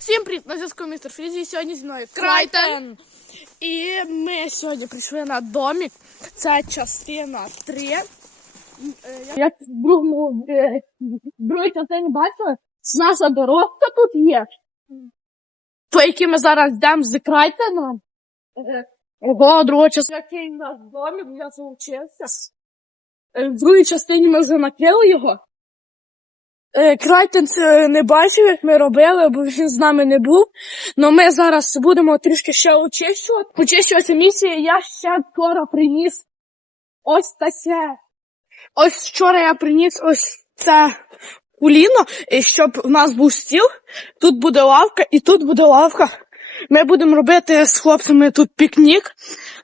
Всім привіт! На зв'язку містер Фрізі. Сьогодні зі мною Крайтен. І ми сьогодні прийшли на домик. Це частина 3. Як в другому е, в другій частині бачили, наша дорожка тут є. По якій ми зараз йдемо з Крайтеном. Е, Ого, друга частина. Який наш домик, я заучився. Е, В другій частині ми вже накрили його. Е, Крайтен це не бачив, як ми робили, бо він з нами не був. Но ми зараз будемо трішки ще очищувати. Очищувати місію. Я ще вчора приніс ось таке. Ось вчора я приніс ось це куліно, щоб в нас був стіл. Тут буде лавка і тут буде лавка. Ми будемо робити з хлопцями тут пікнік.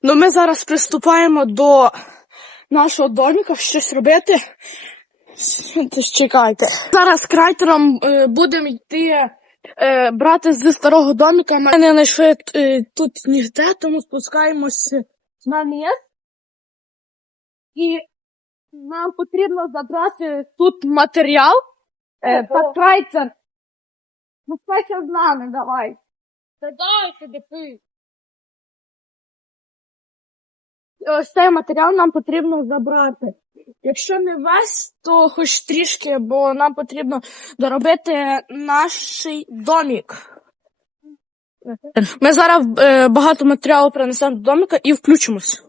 Ну ми зараз приступаємо до нашого доміка щось робити. Чекайте. Зараз крайтером е, будемо йти е, брати з старого домика. Ми не знайшли е, тут ніде, тому спускаємось на низ. І нам потрібно забрати тут матеріал. Та крайтер. Ну, спеціально з нами, давай. Та дай сюди пий. Ось цей матеріал нам потрібно забрати. Якщо не весь, то хоч трішки, бо нам потрібно доробити наш домік. Ми зараз е, багато матеріалу принесемо до домика і включимось.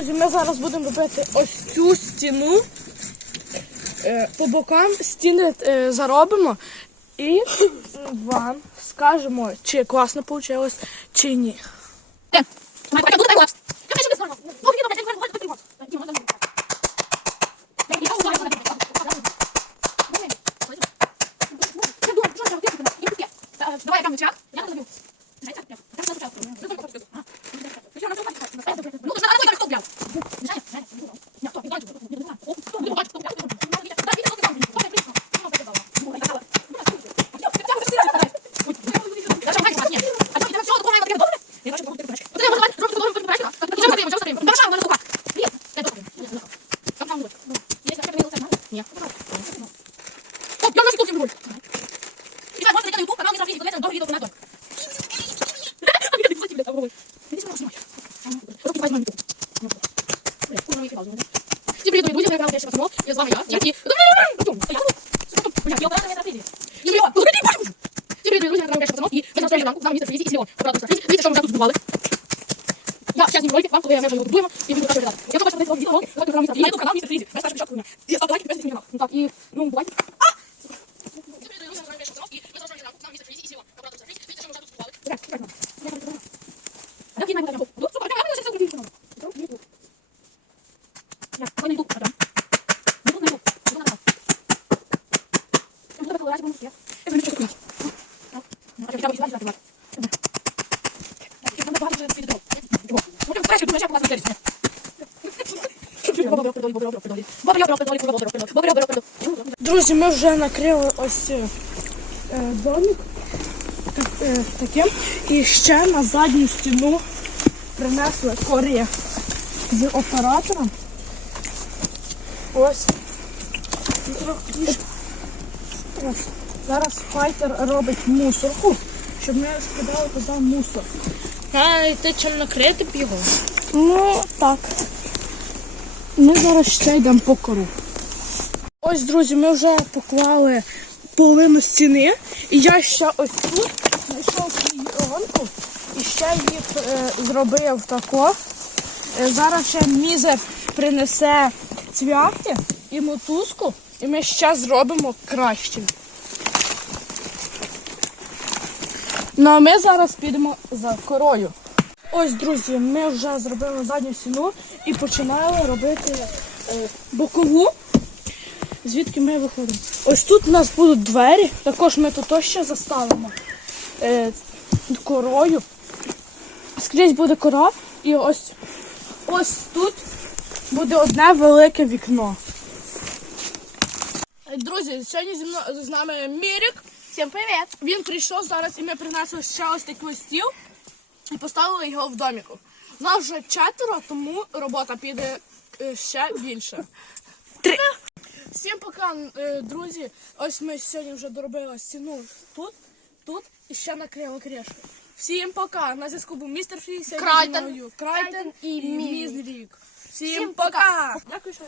Друзі, ми зараз будемо робити ось цю стіну. Е, по бокам стіни е, заробимо і вам скажемо, чи класно вийшло, чи ні. Давай я камню чак. Я забью. Ну, 你上 Всім привіт, друзі, я грав ще пацанов, і з вами я, Які. Я оператор Містер Фрізі. І Леон, ну ти бачиш? Всім привіт, друзі, я грав ще пацанов, і ви зараз ранку, з вами Містер Фрізі і Леон, оператор Містер Фрізі. Дивіться, що ми вже тут збудували. Я зараз зніму ролик вам, коли ми вже його будуємо, і ви будете розглядати. Якщо хочете подивитися відео, давайте грав Містер Фрізі, на YouTube канал Містер Фрізі. Без першого початку мене. І ставте лайк, підписуйтесь на канал. Ну так, і, ну, бувайте. А! Всім привіт, друзі, я грав ще пацанов, і ви зараз ранку, з вами Містер Фрізі і Леон, оператор Містер Фрізі. Дивіться, що ми вже тут збудували. Так, так, так. А як її навіть Ну, супер, я мене ще все зробив. Я, ой, на YouTube, пардон. Не тут, на YouTube. Іду на канал. Я буду викладати, бо не встиг. Я буду щось Ну, ну, а я хотів сюди знати, Я там багато вже відео. Ну, ти вперше думаєш, як у нас виглядить. Бобрі, придолі, бобрі, придолі. Бобрі, придолі, бобрі, придолі. Бобрі, придолі. Друзі, ми вже накрили ось е, домик так, е, таким. І ще на задню стіну принесли корі з оператором. Ось. Ось. Зараз файтер робить мусорку, щоб ми скидали туди мусор. А, і ти чим накрити б його? Ну, так. Ми зараз ще йдемо по кору. Ось, друзі, ми вже поклали половину стіни. І я ще ось тут знайшов клійонку і ще їх е, зробив тако. Е, зараз ще мізер принесе цвяхи і мотузку, і ми ще зробимо кращим. Ну а ми зараз підемо за корою. Ось, друзі, ми вже зробили задню стіну і починали робити е, бокову, звідки ми виходимо. Ось тут у нас будуть двері, також ми тут ще заставимо е, корою. Скрізь буде кора, і ось, ось тут буде одне велике вікно. Друзі, сьогодні зі мною з нами Мірік. Всім привіт! Він прийшов зараз, і ми принесли ще ось такий стіл і поставили його в доміку. Нас вже четверо, тому робота піде е, ще більше. Три. Всім пока, е, друзі. Ось ми сьогодні вже доробили стіну тут, тут і ще накрили кришку. Всім пока. На зв'язку був містер Фрі, Крайтон. Крайтон і Мізрік. Всім пока. Дякую, що